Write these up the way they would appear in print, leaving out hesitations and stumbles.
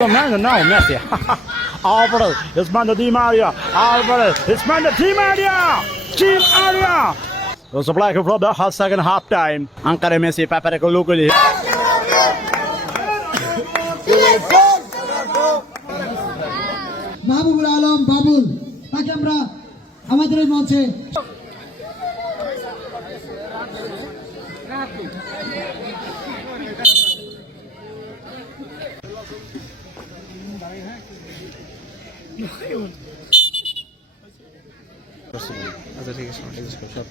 No, Messi. Alvarez, it's man Di Maria. Alvarez, it's man Di Maria. Di Maria. There's a black from the hot second half time. Ankara Messi, Papa locally. Mahbubul Alam Babul তাকে আমরা আমাদের এই মঞ্চে আচ্ছা ঠিক আছে সব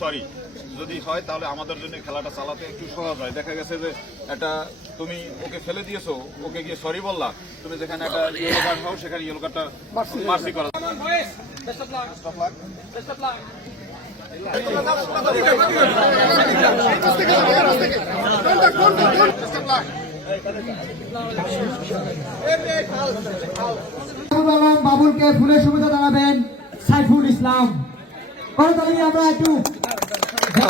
সরি যদি হয় তাহলে আমাদের জন্য খেলাটা চালাতে একটু সহজ হয়। দেখা গেছে যে এটা তুমি ওকে ফেলে দিয়েছো, ওকে গিয়ে সরি বললা, তুমি যেখানে একটা ইয়েলো কার্ড হও সেখানে ইয়েলো কার্ডটা মার্সি করা। বাবুলকে ফুলের শুভেচ্ছা জানাবেন সাইফুল ইসলাম। আমরা একটু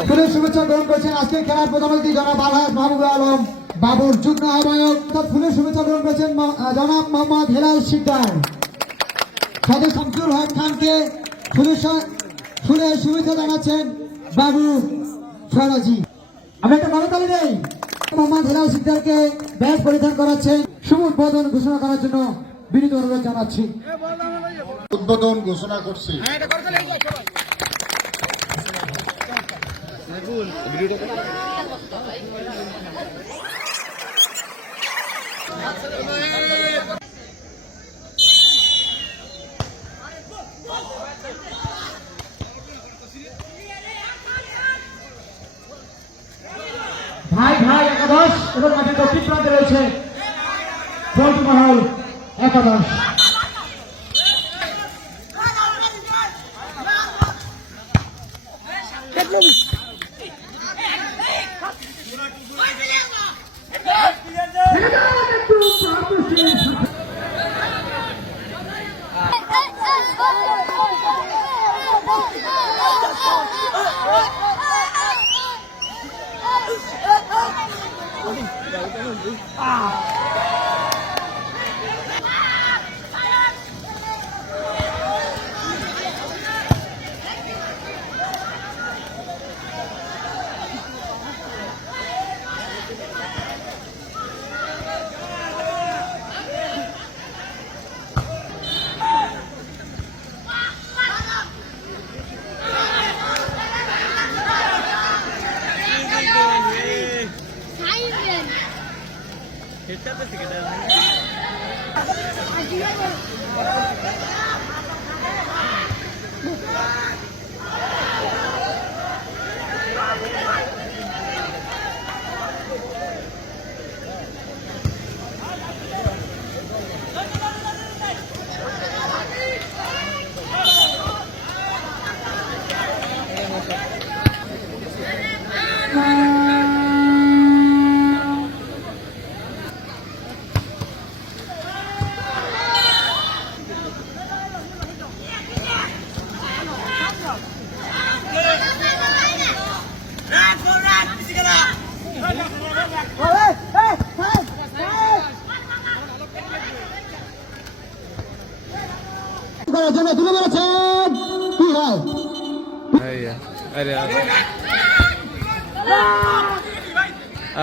ফুলের শুভেচ্ছা গ্রহণ করছেন আজকের খেলার প্রধান অতিথি জনাব আলহাজ মাহবুবুল আলম বাবুল, যুগ্ম আহ্বায়ক। ফুলের শুভেচ্ছা গ্রহণ করছেন জনাব মোহাম্মদ হেলাল শিকদার। সাথে শামসুল হক খানকে ফুলের শুভেচ্ছা জানাচ্ছেন বাবু ফরাজি। আমরা একটা বড় তালি নেই। মোহাম্মদ হেলাল শিকদারকে ব্যাট পরিধান করাচ্ছেন। শুভ উদ্বোধন ঘোষণা করার জন্য বিনীত অনুরোধ জানাচ্ছি। উদ্বোধন ঘোষণা করছি। ভাই ভাই একাদশ এবং মাঠের দক্ষিণ প্রান্তে রয়েছে মহল একাদশ।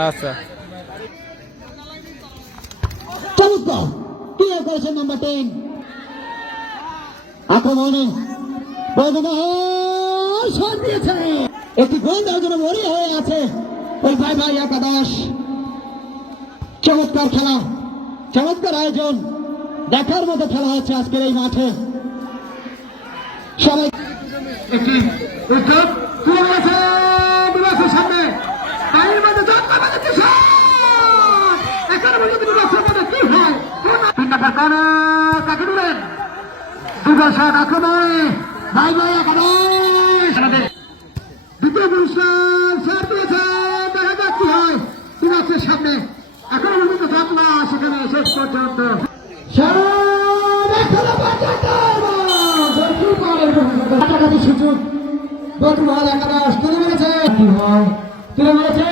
আচ্ছা চমৎকার ক্লিয়ার করেছেন নাম্বার 10 আক্রমণে একটি গোল দেওয়ার জন্য মরি হয়ে আছে ওই ভাই ভাই একাদশ। চমৎকার খেলা, চমৎকার আয়োজন, দেখার মতো খেলা হচ্ছে আজকের এই মাঠে। সবাই একটি উদ্যোগ তুলে নিয়েছে বিভাগের সামনে। দ্বিতীয় পুরস্কার স্যার দিয়েছেন, দেখা যাক কি হয় বিভাগের সামনে। এখনো পর্যন্ত যাত্রা সেখানে শেষ পর্যন্ত কাছাকাছি সুযোগ বর্তমান একাদশ তুলে মেরেছে তুলে মেরেছে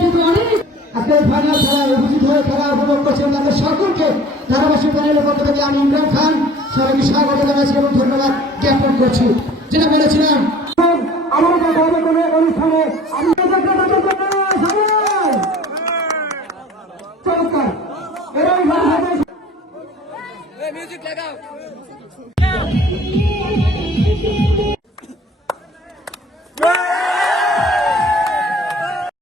কিন্তু অনেক আজকের ফাইনাল খেলায় উপস্থিত হয়ে খেলা উপভোগ করছেন তাদের সকলকে ধারাবাসী প্যানেলের পক্ষ থেকে আমি ইমরান খান সবাইকে স্বাগত জানাচ্ছি এবং ধন্যবাদ জ্ঞাপন করছি যেটা বলেছিলাম আমাদের অনুষ্ঠানে আমি চমৎকার এরাই মিউজিক লাগাও